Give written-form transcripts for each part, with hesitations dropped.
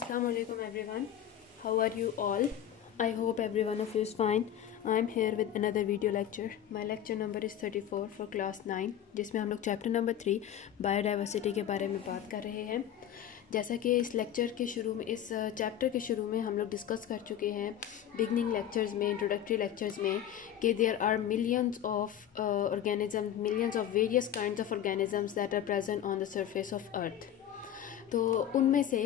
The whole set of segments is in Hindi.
Assalamu alaikum everyone. How are you all? I hope every one of you is fine. I am here with another video lecture. My lecture number is 34 for class 9 जिसमें हम लोग चैप्टर नंबर 3 बायोडाइवर्सिटी के बारे में बात कर रहे हैं। जैसा कि इस लेक्चर के शुरू में इस चैप्टर के शुरू में हम लोग डिस्कस कर चुके हैं बिगनिंग लेक्चर्स में, इंट्रोडक्टरी लेक्चर्स में, कि there are millions of organisms, millions of various kinds of organisms that are present on the surface of earth. तो उनमें से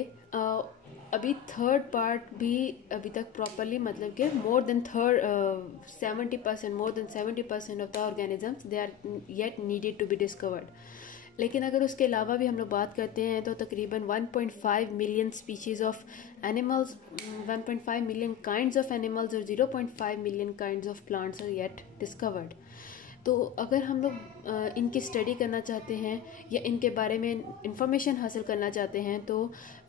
अभी थर्ड पार्ट भी अभी तक प्रॉपरली, मतलब कि more than 70% of the organisms they are yet needed to be discovered. लेकिन अगर उसके अलावा भी हम लोग बात करते हैं तो तकरीबन 1.5 million species of animals, 1.5 million kinds of animals और 0.5 million kinds of plants are yet discovered. तो अगर हम लोग इनकी स्टडी करना चाहते हैं या इनके बारे में इंफॉर्मेशन हासिल करना चाहते हैं तो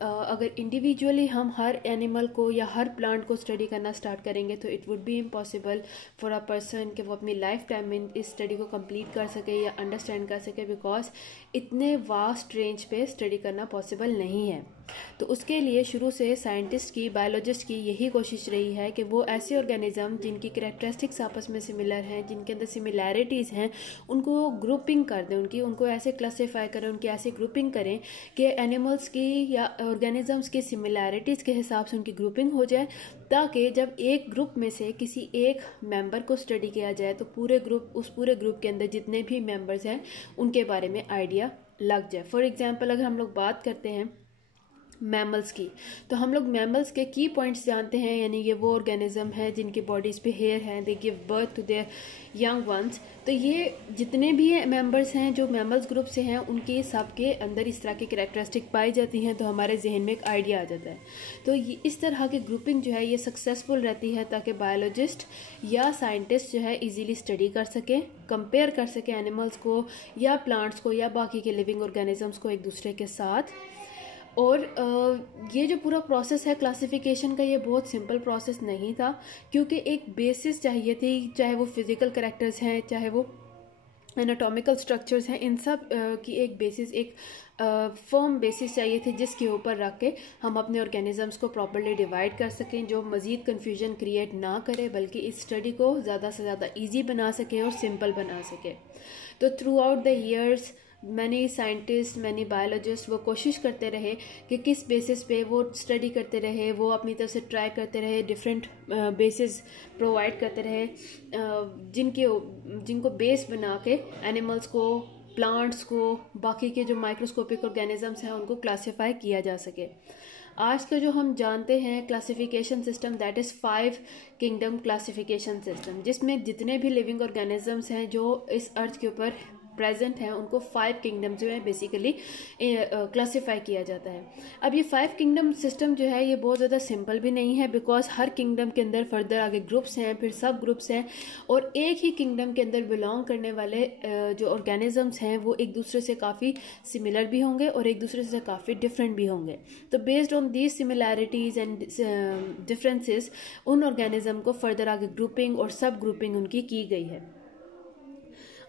अगर इंडिविजुअली हम हर एनिमल को या हर प्लांट को स्टडी करना स्टार्ट करेंगे तो it would be impossible for a person कि वो अपनी लाइफ टाइम में इस स्टडी को कंप्लीट कर सके या अंडरस्टैंड कर सके, बिकॉज इतने वास्ट रेंज पे स्टडी करना पॉसिबल नहीं है। तो उसके लिए शुरू से साइंटिस्ट की, बायोलॉजिस्ट की यही कोशिश रही है कि वो ऐसे ऑर्गेनिज्म जिनकी कैरेक्टरिस्टिक्स आपस में सिमिलर हैं, जिनके अंदर सिमिलैरिटीज़ हैं, उनको ग्रुपिंग कर दें, उनको ऐसे क्लासीफाई करें, उनकी ऐसे ग्रुपिंग करें कि एनिमल्स की या ऑर्गेनिजम्स की सिमिलैरिटीज़ के हिसाब से उनकी ग्रुपिंग हो जाए, ताकि जब एक ग्रुप में से किसी एक मेंबर को स्टडी किया जाए तो उस पूरे ग्रुप के अंदर जितने भी मेंबर्स हैं उनके बारे में आइडिया लग जाए। फॉर एग्जांपल अगर हम लोग बात करते हैं मैमल्स की, तो हम लोग मैमल्स के की पॉइंट्स जानते हैं, यानी ये वो ऑर्गेनिज्म है जिनकी बॉडीज़ पे हेयर हैं, they give birth to their young ones. तो ये जितने भी मेंबर्स हैं जो मैमल्स ग्रुप से हैं उनके सब के अंदर इस तरह की कैरेक्टरिस्टिक पाई जाती हैं, तो हमारे जहन में एक आइडिया आ जाता है। तो ये इस तरह की ग्रुपिंग जो है ये सक्सेसफुल रहती है ताकि बायोलॉजिस्ट या साइंटिस्ट जो है इजीली स्टडी कर सकें, कंपेयर कर सकें एनिमल्स को या प्लांट्स को या बाकी के लिविंग ऑर्गेनिजम्स को एक दूसरे के साथ। और ये जो पूरा प्रोसेस है क्लासिफिकेशन का, ये बहुत सिंपल प्रोसेस नहीं था, क्योंकि एक बेसिस चाहिए थी, चाहे वो फिजिकल कैरेक्टर्स हैं, चाहे वो एनाटॉमिकल स्ट्रक्चर्स हैं, इन सब की एक बेसिस, एक फर्म बेसिस चाहिए थी जिसके ऊपर रख के हम अपने ऑर्गेनिजम्स को प्रॉपरली डिवाइड कर सकें, जो मज़ीद कन्फ्यूजन क्रिएट ना करे बल्कि इस स्टडी को ज़्यादा से ज़्यादा ईजी बना सके और सिंपल बना सके। तो through out the years many scientist, many biologist वो कोशिश करते रहे कि किस बेसिस पे वो स्टडी करते रहे, वो अपनी तरफ से ट्राई करते रहे, डिफरेंट बेसिस प्रोवाइड करते रहे जिनको बेस बना के एनिमल्स को, प्लांट्स को, बाकी के जो माइक्रोस्कोपिक ऑर्गेनिजम्स हैं उनको क्लासीफाई किया जा सके। आज का जो हम जानते हैं classification system, that is 5 kingdom classification system, जिसमें जितने भी लिविंग ऑर्गेनिजम्स हैं जो इस अर्थ के ऊपर प्रेजेंट हैं उनको 5 किंगडम जो है बेसिकली क्लासीफाई किया जाता है। अब ये 5 किंगडम सिस्टम जो है ये बहुत ज़्यादा सिंपल भी नहीं है, बिकॉज हर किंगडम के अंदर फर्दर आगे ग्रुप्स हैं, फिर सब ग्रुप्स हैं, और एक ही किंगडम के अंदर बिलोंग करने वाले जो ऑर्गेनिजम्स हैं वो एक दूसरे से काफ़ी सिमिलर भी होंगे और एक दूसरे से काफ़ी डिफरेंट भी होंगे। तो based on these similarities and differences उन ऑर्गेनिज्म को फर्दर आगे ग्रुपिंग और सब ग्रुपिंग उनकी की गई है।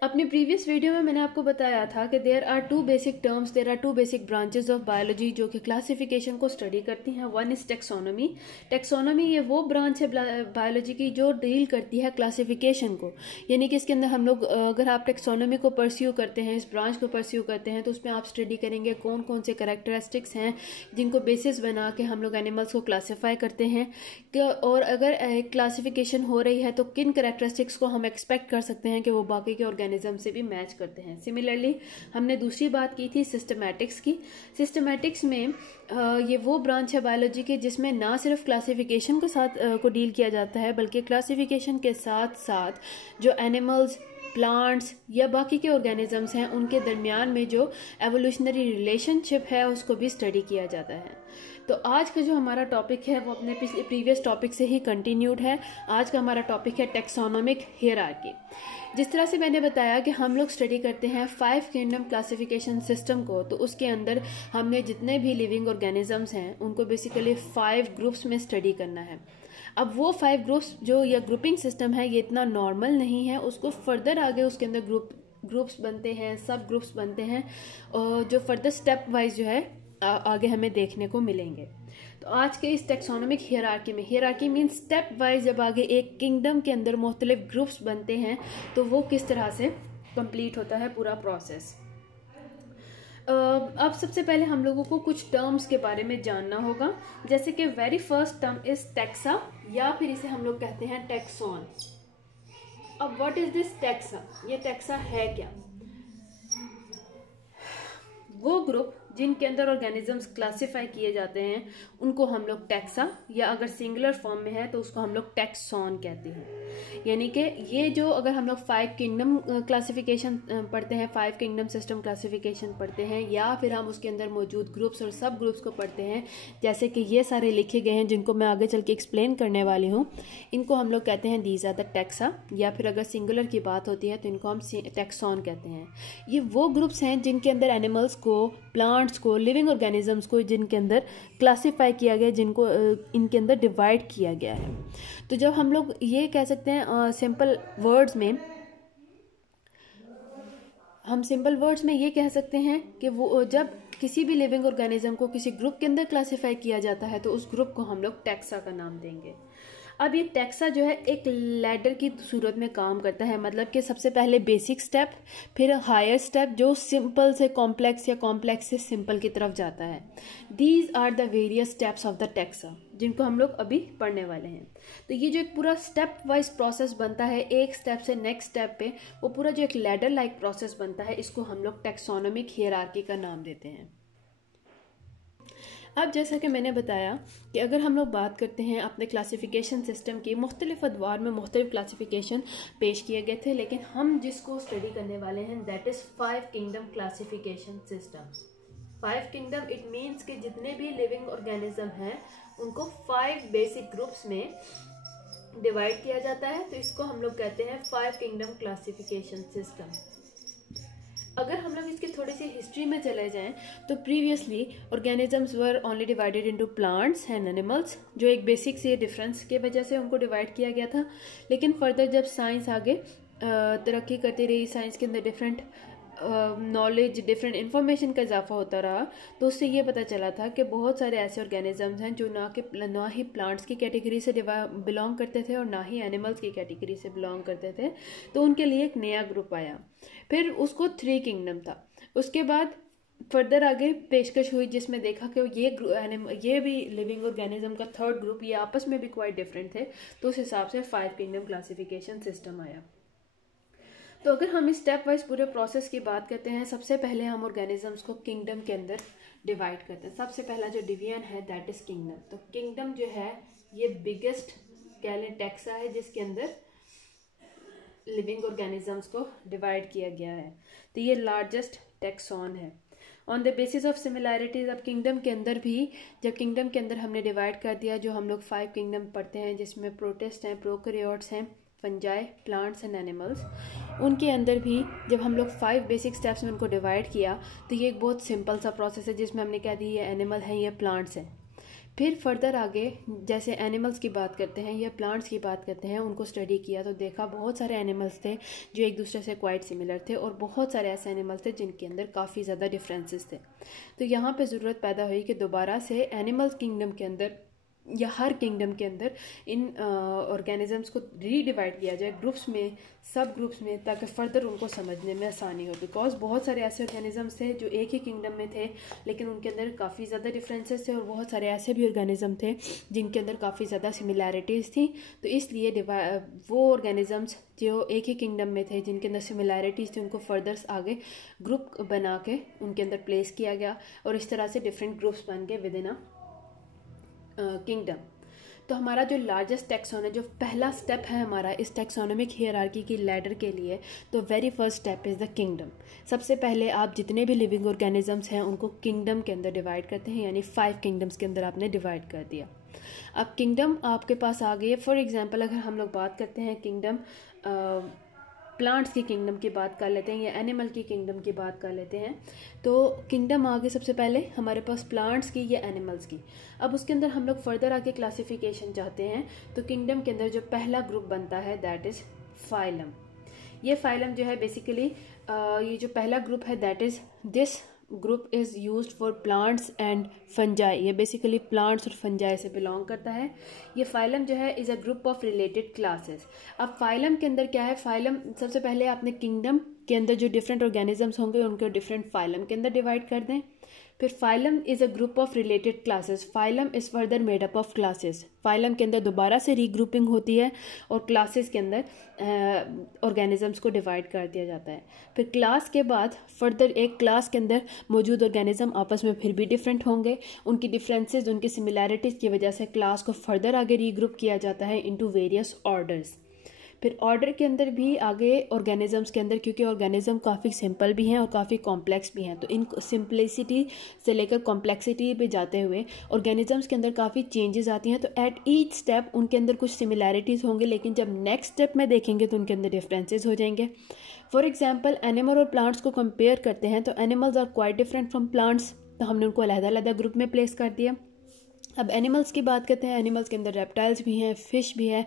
अपनी प्रीवियस वीडियो में मैंने आपको बताया था कि there are 2 basic terms, there are 2 basic branches of biology जो कि क्लासिफिकेशन को स्टडी करती हैं। One is taxonomy. टेक्सोनॉमी ये वो ब्रांच है बायोलॉजी की जो डील करती है क्लासिफिकेशन को, यानी कि इसके अंदर हम लोग अगर आप टेक्सोनॉमी को परस्यू करते हैं, इस ब्रांच को परस्यू करते हैं, तो उसमें आप स्टडी करेंगे कौन कौन से कैरेक्टरिस्टिक्स हैं जिनको बेसिस बना के हम लोग एनिमल्स को क्लासीफाई करते हैं, और अगर क्लासिफिकेशन हो रही है तो किन कैरेक्टरिस्टिक्स को हम एक्सपेक्ट कर सकते हैं कि वो बाकी के ऑर्गेनिज्म से भी मैच करते हैं। सिमिलरली हमने दूसरी बात की थी सिस्टमैटिक्स की। सिस्टमैटिक्स में ये वो ब्रांच है बायोलॉजी की जिसमें ना सिर्फ क्लासिफिकेशन के साथ को डील किया जाता है, बल्कि क्लासिफिकेशन के साथ साथ जो एनिमल्स, प्लांट्स या बाकी के ऑर्गेनिजम्स हैं उनके दरमियान में जो एवोल्यूशनरी रिलेशनशिप है उसको भी स्टडी किया जाता है। तो आज का जो हमारा टॉपिक है वो अपने प्रीवियस टॉपिक से ही कंटिन्यूड है। आज का हमारा टॉपिक है टेक्सोनोमिक हियरार्की। जिस तरह से मैंने बताया कि हम लोग स्टडी करते हैं 5 किंगडम क्लासिफिकेशन सिस्टम को, तो उसके अंदर हमने जितने भी लिविंग ऑर्गेनिजम्स हैं उनको बेसिकली 5 ग्रुप्स में स्टडी करना है। अब वो 5 ग्रुप्स जो या ग्रुपिंग सिस्टम है ये इतना नॉर्मल नहीं है, उसको फर्दर आगे उसके अंदर ग्रुप्स बनते हैं, सब ग्रुप्स बनते हैं, और जो फर्दर स्टेप वाइज जो है आगे हमें देखने को मिलेंगे। तो आज के इस टेक्सोनोमिक हियरार्की में, हियरार्की मीन स्टेप वाइज जब आगे एक किंगडम के अंदर मुख्तलिफ ग्रुप्स बनते हैं तो वो किस तरह से कंप्लीट होता है पूरा प्रोसेस। अब सबसे पहले हम लोगों को कुछ टर्म्स के बारे में जानना होगा, जैसे कि very first term is taxa, या फिर इसे हम लोग कहते हैं टैक्सोन। अब व्हाट इज दिस टैक्सा, ये टैक्सा है क्या? वो ग्रुप जिनके अंदर ऑर्गेनिजम्स क्लासिफाई किए जाते हैं उनको हम लोग टैक्सा, या अगर सिंगुलर फॉर्म में है तो उसको हम लोग टैक्सोन कहते हैं। यानी कि ये जो, अगर हम लोग 5 किंगडम क्लासिफिकेशन पढ़ते हैं, 5 किंगडम सिस्टम क्लासिफिकेशन पढ़ते हैं, या फिर हम उसके अंदर मौजूद ग्रुप्स और सब ग्रुप्स को पढ़ते हैं, जैसे कि ये सारे लिखे गए हैं जिनको मैं आगे चल के एक्सप्लेन करने वाली हूँ, इनको हम लोग कहते हैं दीज आर द टैक्सा, या फिर अगर सिंगुलर की बात होती है तो इनको हम टैक्सोन कहते हैं। ये वो ग्रुप्स हैं जिनके अंदर एनिमल्स को, प्लांट्स को, लिविंग ऑर्गेनिजम्स को जिनके अंदर क्लासीफाई किया गया, जिनको इनके अंदर डिवाइड किया गया है। तो जब हम लोग ये कह सकते हैं सिंपल वर्ड्स में, हम सिंपल वर्ड्स में ये कह सकते हैं कि वो जब किसी भी लिविंग ऑर्गेनिज्म को किसी ग्रुप के अंदर क्लासीफाई किया जाता है तो उस ग्रुप को हम लोग टैक्सा का नाम देंगे। अब ये टैक्सा जो है एक लैडर की सूरत में काम करता है, मतलब कि सबसे पहले बेसिक स्टेप, फिर हायर स्टेप जो सिंपल से कॉम्प्लेक्स या कॉम्प्लेक्स से सिंपल की तरफ जाता है। These are the various steps of the taxa, जिनको हम लोग अभी पढ़ने वाले हैं। तो ये जो एक पूरा स्टेप वाइज प्रोसेस बनता है, एक स्टेप से नेक्स्ट स्टेप पे, वो पूरा जो एक लैडर लाइक प्रोसेस बनता है, इसको हम लोग टैक्सोनोमिक हियरार्की का नाम देते हैं। अब जैसा कि मैंने बताया कि अगर हम लोग बात करते हैं अपने क्लासिफिकेशन सिस्टम की, मुख्तलिफ अदवार में मुख्तलिफ क्लासिफिकेशन पेश किए गए थे, लेकिन हम जिसको स्टडी करने वाले हैं that is 5 kingdom classification systems. 5 kingdom it means कि जितने भी लिविंग ऑर्गेनिज्म हैं उनको 5 बेसिक ग्रुप्स में डिवाइड किया जाता है, तो इसको हम लोग कहते हैं 5 किंगडम क्लासिफिकेशन सिस्टम। अगर हम लोग इसकी थोड़ी सी हिस्ट्री में चले जाएं तो previously organisms were only divided into plants and animals, जो एक बेसिक से डिफरेंस के वजह से उनको डिवाइड किया गया था। लेकिन फर्दर जब साइंस आगे तरक्की करती रही, साइंस के अंदर डिफरेंट नॉलेज, डिफरेंट इंफॉर्मेशन का इजाफा होता रहा, तो उससे ये पता चला था कि बहुत सारे ऐसे ऑर्गेनिजम्स हैं जो ना ही प्लांट्स की कैटेगरी से बिलोंग करते थे और ना ही एनिमल्स की कैटेगरी से बिलोंग करते थे। तो उनके लिए एक नया ग्रुप आया, फिर उसको 3 किंगडम था। उसके बाद फर्दर आगे पेशकश हुई जिसमें देखा कि ये भी लिविंग ऑर्गेनिज्म का 3rd ग्रुप, ये आपस में भी क्वाइट डिफरेंट थे, तो उस हिसाब से 5 किंगडम क्लासिफिकेशन सिस्टम आया। तो अगर हम इस स्टेप वाइज पूरे प्रोसेस की बात करते हैं, सबसे पहले हम ऑर्गेनिजम्स को किंगडम के अंदर डिवाइड करते हैं। सबसे पहला जो डिवीजन है दैट इज किंगडम। तो किंगडम जो है ये बिगेस्ट कह लें टैक्सा है जिसके अंदर लिविंग ऑर्गेनिजम्स को डिवाइड किया गया है, तो ये लार्जेस्ट टैक्सॉन है। On the basis of similarities, अब किंगडम के अंदर भी, जब किंगडम के अंदर हमने डिवाइड कर दिया, जो हम लोग 5 किंगडम पढ़ते हैं जिसमें प्रोटिस्ट हैं, प्रोकैरियोट्स हैं, फंजाई, प्लांट्स एंड एनिमल्स, उनके अंदर भी जब हम लोग 5 बेसिक स्टेप्स में उनको डिवाइड किया तो ये एक बहुत सिंपल सा प्रोसेस है जिसमें हमने कह दी ये एनिमल है, ये प्लांट्स हैं। फिर फर्दर आगे जैसे एनिमल्स की बात करते हैं या प्लांट्स की बात करते हैं, उनको स्टडी किया तो देखा बहुत सारे एनिमल्स थे जो एक दूसरे से क्वाइट सिमिलर थे और बहुत सारे ऐसे एनिमल्स थे जिनके अंदर काफ़ी ज़्यादा डिफरेंसेस थे। तो यहाँ पे ज़रूरत पैदा हुई कि दोबारा से एनिमल्स किंगडम के अंदर या हर किंगडम के अंदर इन ऑर्गेनिजम्स को रीडिवाइड किया जाए ग्रुप्स में, सब ग्रुप्स में, ताकि फर्दर उनको समझने में आसानी हो। बिकॉज बहुत सारे ऐसे ऑर्गेनिजम्स थे जो एक ही किंगडम में थे लेकिन उनके अंदर काफ़ी ज़्यादा डिफरेंसेस थे, और बहुत सारे ऐसे भी ऑर्गेनिज्म थे जिनके अंदर काफ़ी ज़्यादा सिमिलैरिटीज़ थी। तो इसलिए वो ऑर्गेनिजम्स जो एक ही किंगडम में थे जिनके अंदर सिमिलैरिटीज़ थी उनको फर्दर आगे ग्रुप बना के उनके अंदर प्लेस किया गया, और इस तरह से डिफरेंट ग्रुप्स बन गए विद इन किंगडम। तो हमारा जो लार्जेस्ट टैक्सॉन है, जो पहला स्टेप है हमारा इस टैक्सोनोमिक हियरार्की की लैडर के लिए, तो very first step is the kingdom. सबसे पहले आप जितने भी लिविंग ऑर्गेनिजम्स हैं उनको किंगडम के अंदर डिवाइड करते हैं, यानी 5 किंगडम्स के अंदर आपने डिवाइड कर दिया। अब किंगडम आपके पास आ गई है। फॉर एग्जांपल अगर हम लोग बात करते हैं किंगडम प्लांट्स की किंगडम की बात कर लेते हैं या एनिमल की किंगडम की बात कर लेते हैं, तो किंगडम आगे सबसे पहले हमारे पास प्लांट्स की या एनिमल्स की। अब उसके अंदर हम लोग फर्दर आगे क्लासिफिकेशन चाहते हैं, तो किंगडम के अंदर जो पहला ग्रुप बनता है दैट इज़ फाइलम। ये फाइलम जो है बेसिकली ये जो पहला ग्रुप है that is this group is used for plants and fungi, ये बेसिकली प्लांट्स और फंजाई से बिलोंग करता है। ये फाइलम जो है is a group of related classes. अब फाइलम के अंदर क्या है, फाइलम सबसे पहले आपने किंगडम के अंदर जो डिफरेंट ऑर्गेनिजम्स होंगे उनको डिफरेंट फाइलम के अंदर डिवाइड कर दें। फिर phylum is a group of related classes, phylum is further made up of classes. Phylum के अंदर दोबारा से रीग्रुपिंग होती है और क्लासेस के अंदर ऑर्गेनिजम्स को डिवाइड कर दिया जाता है। फिर क्लास के बाद फर्दर एक क्लास के अंदर मौजूद ऑर्गेनिज्म आपस में फिर भी डिफरेंट होंगे, उनकी डिफरेंसेस उनकी सिमिलैरिटीज़ की वजह से क्लास को फर्दर आगे रीग्रुप किया जाता है इनटू वेरियस ऑर्डर्स। फिर ऑर्डर के अंदर भी आगे ऑर्गेनिजम्स के अंदर, क्योंकि ऑर्गेनिज्म काफ़ी सिंपल भी हैं और काफ़ी कॉम्प्लेक्स भी हैं, तो इन सिंपलिसिटी से लेकर कॉम्प्लेक्सिटी पे जाते हुए ऑर्गेनिजम्स के अंदर काफ़ी चेंजेस आती हैं। तो एट ईच स्टेप उनके अंदर कुछ सिमिलैरिटीज़ होंगे, लेकिन जब नेक्स्ट स्टेप में देखेंगे तो उनके अंदर डिफरेंसेस हो जाएंगे। फॉर एग्जाम्पल एनिमल और प्लांट्स को कंपेयर करते हैं तो animals are quite different from plants, तो हमने उनको अलग-अलग ग्रुप में प्लेस कर दिया। अब एनिमल्स की बात करते हैं, एनिमल्स के अंदर रेप्टाइल्स भी हैं, फिश भी है,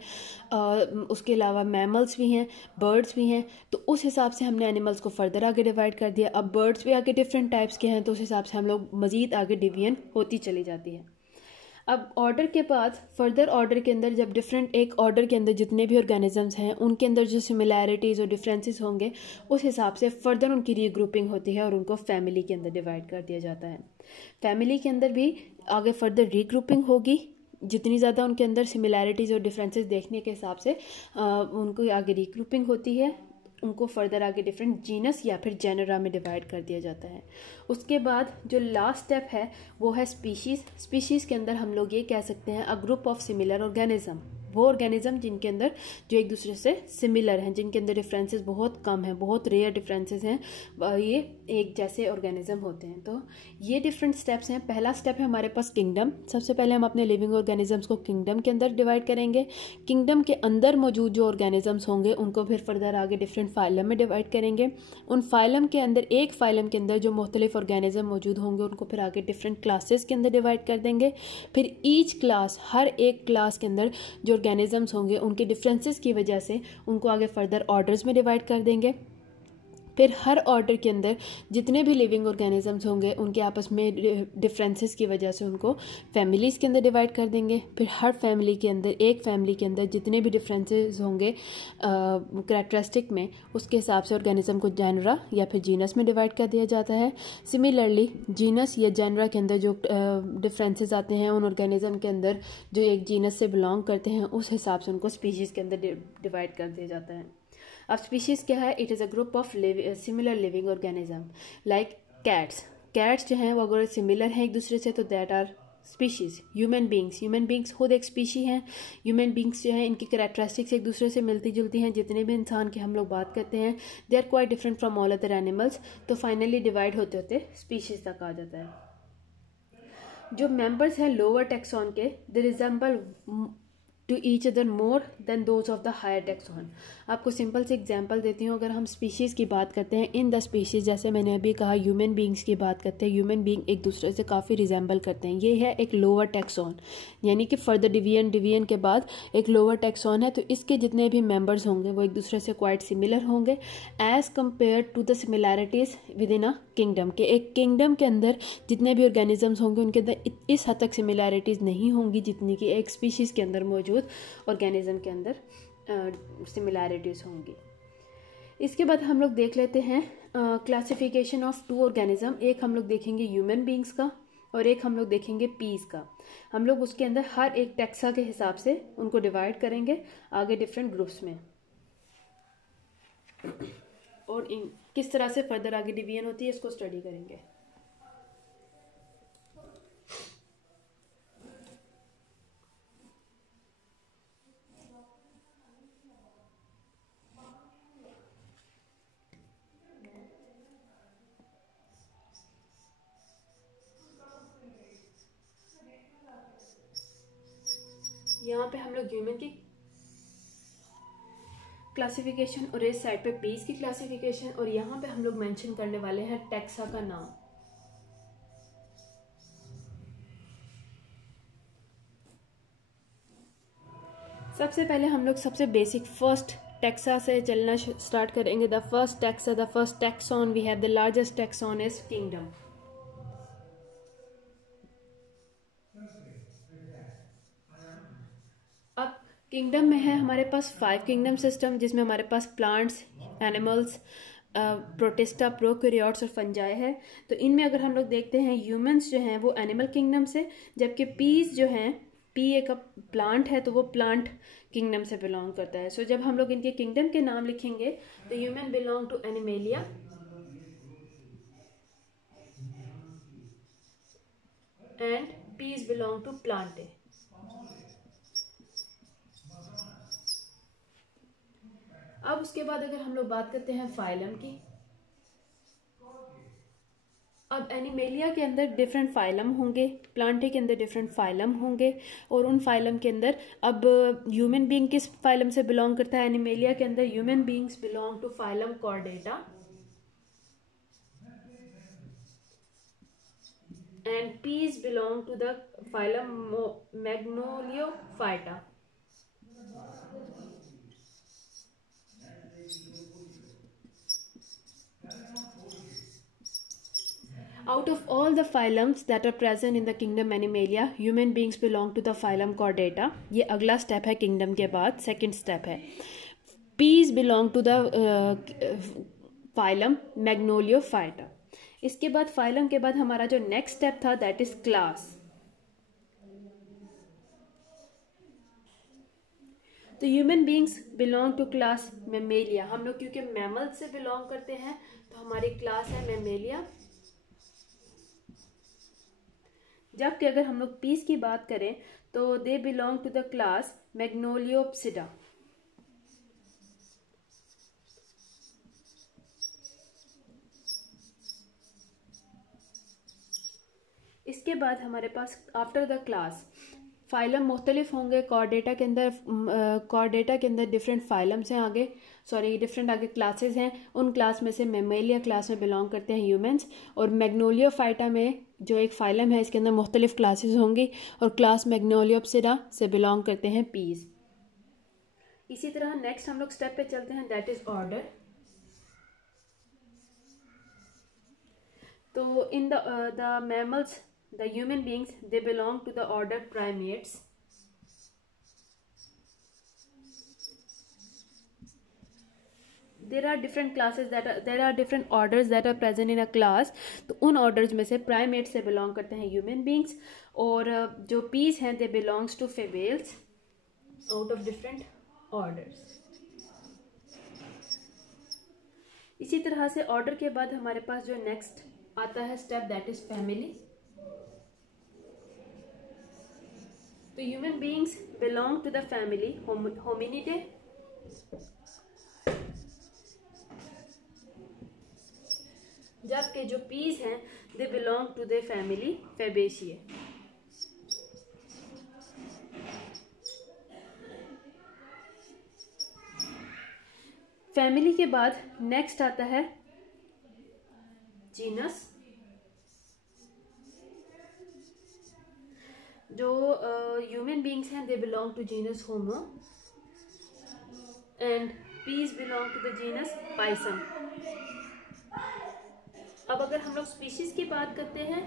उसके अलावा मैमल्स भी हैं, बर्ड्स भी हैं, तो उस हिसाब से हमने एनिमल्स को फर्दर आगे डिवाइड कर दिया। अब बर्ड्स भी आगे डिफरेंट टाइप्स के हैं, तो उस हिसाब से हम लोग मज़ीद आगे डिवीजन होती चली जाती है। अब ऑर्डर के बाद फर्दर ऑर्डर के अंदर जब डिफरेंट एक ऑर्डर के अंदर जितने भी ऑर्गेनिजम्स हैं उनके अंदर जो सिमिलैरिटीज़ और डिफरेंसेस होंगे उस हिसाब से फर्दर उनकी रीग्रुपिंग होती है और उनको फैमिली के अंदर डिवाइड कर दिया जाता है। फैमिली के अंदर भी आगे फर्दर रीग्रुपिंग होगी, जितनी ज़्यादा उनके अंदर सिमिलैरिटीज़ और डिफरेंसेस देखने के हिसाब से उनको आगे रीग्रुपिंग होती है, उनको फर्दर आगे डिफरेंट जीनस या फिर जेनरा में डिवाइड कर दिया जाता है। उसके बाद जो लास्ट स्टेप है वो है स्पीशीज़। स्पीशीज़ के अंदर हम लोग ये कह सकते हैं a group of similar organism, वो ऑर्गेनिज्म जिनके अंदर जो एक दूसरे से सिमिलर हैं, जिनके अंदर डिफरेंसेस बहुत कम हैं, बहुत रेयर डिफरेंसेस हैं, ये एक जैसे ऑर्गेनिज्म होते हैं। तो ये डिफरेंट स्टेप्स हैं। पहला स्टेप है हमारे पास किंगडम। सबसे पहले हम अपने लिविंग ऑर्गेनिजम्स को किंगडम के अंदर डिवाइड करेंगे। किंगडम के अंदर मौजूद जो ऑर्गेनिजम्स होंगे उनको फिर फर्दर आगे डिफरेंट फाइलम में डिवाइड करेंगे। उन फाइलम के अंदर एक फाइलम के अंदर जो मुख्तलिफ ऑर्गेनिज्म मौजूद होंगे उनको फिर आगे डिफरेंट क्लासेस के अंदर डिवाइड कर देंगे। फिर ईच क्लास, हर एक क्लास के अंदर जो ऑर्गेनिजम्स होंगे उनके डिफरेंसेस की वजह से उनको आगे फर्दर ऑर्डर्स में डिवाइड कर देंगे। फिर हर ऑर्डर के अंदर जितने भी लिविंग ऑर्गेनिजम्स होंगे उनके आपस में डिफरेंसेस की वजह से उनको फैमिलीज़ के अंदर डिवाइड कर देंगे। फिर हर फैमिली के अंदर, एक फैमिली के अंदर जितने भी डिफरेंसेस होंगे कैरेक्टरिस्टिक में, उसके हिसाब से ऑर्गेनिज्म को जेनरा या फिर जीनस में डिवाइड कर दिया जाता है। सिमिलरली जीनस या जेनरा के अंदर जो डिफरेंसेस आते हैं उन ऑर्गेनिज्म के अंदर जो एक जीनस से बिलोंग करते हैं उस हिसाब से उनको स्पीशीज़ के अंदर डिवाइड कर दिया जाता है। अब स्पीशीज़ क्या है? It is a group of similar living organism like cats. Cats जो हैं वो अगर सिमिलर हैं एक दूसरे से तो that are species. Human beings खुद एक स्पीशी हैं। ह्यूमन बींग्स जो हैं इनकी कैरेक्टरिस्टिक्स एक दूसरे से मिलती जुलती हैं। जितने भी इंसान की हम लोग बात करते हैं they are quite different from all other animals. तो फाइनली डिवाइड होते होते स्पीशीज़ तक आ जाता है। जो मेंबर्स हैं लोअर टैक्सॉन के, they resemble to each other more than those of the higher taxon. आपको सिंपल से एग्जांपल देती हूँ। अगर हम स्पीशीज़ की बात करते हैं, इन द स्पीशीज़, जैसे मैंने अभी कहा ह्यूमन बींग्स की बात करते हैं, ह्यूमन बींग एक दूसरे से काफ़ी रिजेंबल करते हैं। ये है एक लोअर टैक्सॉन, यानी कि फर्दर डिवीजन के बाद एक लोअर टैक्सॉन है। तो इसके जितने भी मेंबर्स होंगे वो एक दूसरे से क्वाइट सिमिलर होंगे as compared to the similarities with in a kingdom. के एक किंगडम के अंदर जितने भी ऑर्गेनिजम्स होंगे उनके अंदर इस हद तक सिमिलैरिटीज़ नहीं होंगी जितनी कि एक स्पीशीज़ के अंदर मौजूद ऑर्गेनिज्म के अंदर सिमिलैरिटीज़ होंगी। इसके बाद हम लोग देख लेते हैं क्लासिफिकेशन ऑफ टू ऑर्गेनिज्म। एक हम लोग देखेंगे ह्यूमन बींग्स का और एक हम लोग देखेंगे पीस का। हम लोग उसके अंदर हर एक टैक्सा के हिसाब से उनको डिवाइड करेंगे आगे डिफरेंट ग्रुप्स में, और किस तरह से फर्दर आगे डिवीजन होती है इसको स्टडी करेंगे। यहाँ पे हम लोग ह्यूमन की क्लासिफिकेशन और इस साइड पे पीस की क्लासिफिकेशन, और यहाँ पे हम लोग मेंशन करने वाले हैं टैक्सा का नाम। सबसे पहले हम लोग सबसे बेसिक फर्स्ट टैक्सा से चलना स्टार्ट करेंगे। The first taxa, the first taxon we have, the largest taxon is kingdom. Kingdom में है हमारे पास 5 किंगडम सिस्टम, जिसमें हमारे पास प्लांट्स, एनिमल्स, प्रोटिस्टा, प्रोकैरियोट्स और फंजाई है। तो इनमें अगर हम लोग देखते हैं ह्यूमंस जो हैं वो एनिमल किंगडम से, जबकि पीस जो हैं, पी एक प्लांट है तो वो प्लांट किंगडम से बिलोंग करता है। सो जब हम लोग इनके किंगडम के नाम लिखेंगे तो human belong to animalia and peas belong to plantae. अब उसके बाद अगर हम लोग बात करते हैं फाइलम की, अब एनिमेलिया के अंदर डिफरेंट फाइलम होंगे, प्लांटे के अंदर डिफरेंट फाइलम होंगे, और उन फाइलम के अंदर अब ह्यूमन बीइंग किस फाइलम से बिलोंग करता है? एनिमेलिया के अंदर human beings belong to phylum Chordata and peas belong to the phylum Magnoliophyta. Out of all the phylums that are present in the kingdom Animalia, human beings belong to the phylum Chordata. ये अगला स्टेप है किंगडम के बाद, सेकंड स्टेप है। Peas belong to the phylum Magnoliophyta. इसके बाद फाइलम के बाद हमारा जो नेक्स्ट स्टेप था दैट इज क्लास। तो human beings belong to class mammalia. हम लोग क्योंकि मैमल से बिलोंग करते हैं तो हमारी क्लास है मेमेलिया। जबकि अगर हम लोग पीस की बात करें तो they belong to the class Magnoliopsida. इसके बाद हमारे पास आफ्टर द क्लास फाइलम मुख्तलिफ होंगे। कॉर्डेटा के अंदर डिफरेंट फाइलम्स हैं, आगे डिफरेंट आगे क्लासेस हैं। उन क्लास में से मेमेलिया क्लास में बिलोंग करते हैं ह्यूमंस, और मैग्नोलियोफाइटा में जो एक फाइलम है इसके अंदर मुख्तलिफ क्लासेस होंगी, और क्लास मैग्नोलियोप्सिडा से बिलोंग करते हैं पीस। इसी तरह नेक्स्ट हम लोग स्टेप पे चलते हैं दैट इज ऑर्डर। तो in the mammals, the human beings, they belong to the order primates. There are different classes there are different orders that are present in a class. तो उन orders में से primates से belong करते हैं human beings, और जो peas हैं they belongs to fables out of different orders. इसी तरह से order के बाद हमारे पास जो next आता है step that is family. तो human beings belong to the family Hominidae, जबकि जो peas हैं they belong to the family Fabaceae. Family के बाद नेक्स्ट आता है जीनस। जो ह्यूमन बींग्स हैं they belong to genus homo and peas belong to the genus pisum. अब अगर हम लोग स्पीशीज की बात करते हैं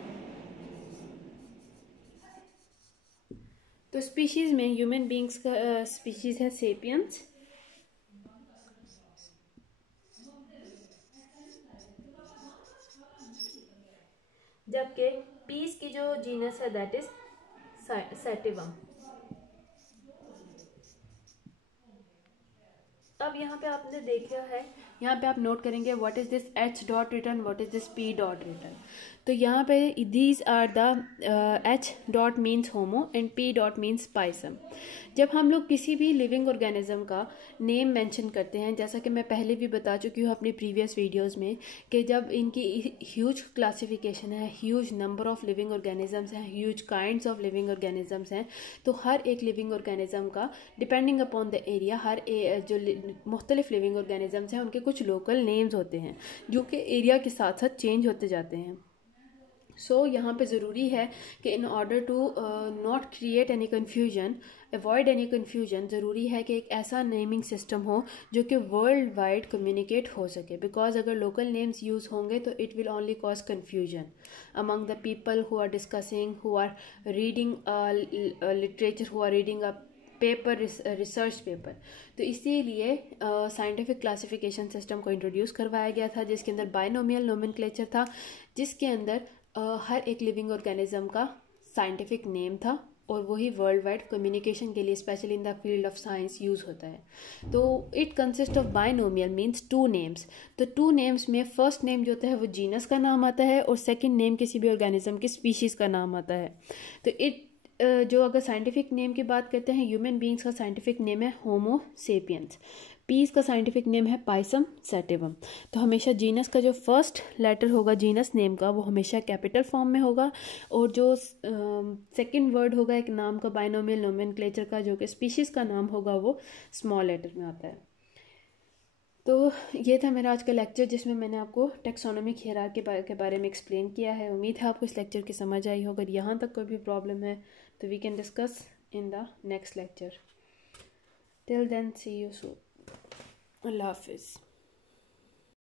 तो स्पीशीज में ह्यूमन बींग्स का स्पीशीज है सेपियंस, जबकि पीस की जो जीनस है दैट इज सेटिवम। अब यहाँ पे आपने देखा है, यहाँ पे आप नोट करेंगे what is this H dot return, what is this P dot return. तो यहाँ पे these are the H dot means homo and P dot means pisum. जब हम लोग किसी भी लिविंग ऑर्गेनिज्म का नेम मेंशन करते हैं, जैसा कि मैं पहले भी बता चुकी हूँ अपनी प्रीवियस वीडियोस में, कि जब इनकी ह्यूज क्लासिफिकेशन है, huge number of living organisms हैं, huge kinds of living organisms हैं, तो हर एक लिविंग ऑर्गेनिज्म का डिपेंडिंग अपॉन द एरिया, जो मुख्तलिफ लिविंग ऑर्गेनिजम्स हैं उनके कुछ लोकल नेम्स होते हैं जो कि एरिया के साथ साथ चेंज होते जाते हैं। सो यहाँ पे ज़रूरी है कि in order to not create any confusion, avoid any confusion, ज़रूरी है कि एक ऐसा नेमिंग सिस्टम हो जो कि वर्ल्ड वाइड कम्युनिकेट हो सके। बिकॉज अगर लोकल नेम्स यूज़ होंगे तो it will only cause confusion among the people who are discussing, who are reading literature, who are reading a paper, research paper. तो इसीलिए साइंटिफिक क्लासिफिकेशन सिस्टम को इंट्रोड्यूस करवाया गया था, जिसके अंदर बायनोमियल नोमेनक्लेचर था, जिसके अंदर हर एक लिविंग ऑर्गेनिज्म का साइंटिफिक नेम था, और वही वर्ल्ड वाइड कम्युनिकेशन के लिए specially in the field of science use होता है। तो it consist of binomial means 2 names. तो 2 नेम्स में फर्स्ट नेम जो होता है वो जीनस का नाम आता है, और सेकंड नेम किसी भी ऑर्गेनिज्म की स्पीशीज़ का नाम आता है। तो जो अगर साइंटिफिक नेम की बात करते हैं, ह्यूमन बींग्स का साइंटिफिक नेम है होमो सेपियंस, पीस का साइंटिफिक नेम है पाइसम सैटिवम। तो हमेशा जीनस का जो फर्स्ट लेटर होगा जीनस नेम का वो हमेशा कैपिटल फॉर्म में होगा, और जो सेकंड वर्ड होगा एक नाम का बायनोमियल नोमेनक्लेचर का, जो कि स्पीशीज़ का नाम होगा, वो स्मॉल लेटर में आता है। तो ये था मेरा आज का लेक्चर, जिसमें मैंने आपको टेक्सोनोमिक हियरार्की के बारे में एक्सप्लेन किया है। उम्मीद है आपको इस लेक्चर की समझ आई हो। अगर यहाँ तक कोई भी प्रॉब्लम है तो we can discuss in the next lecture. Till then see you soon. अल्लाह हाफिज़।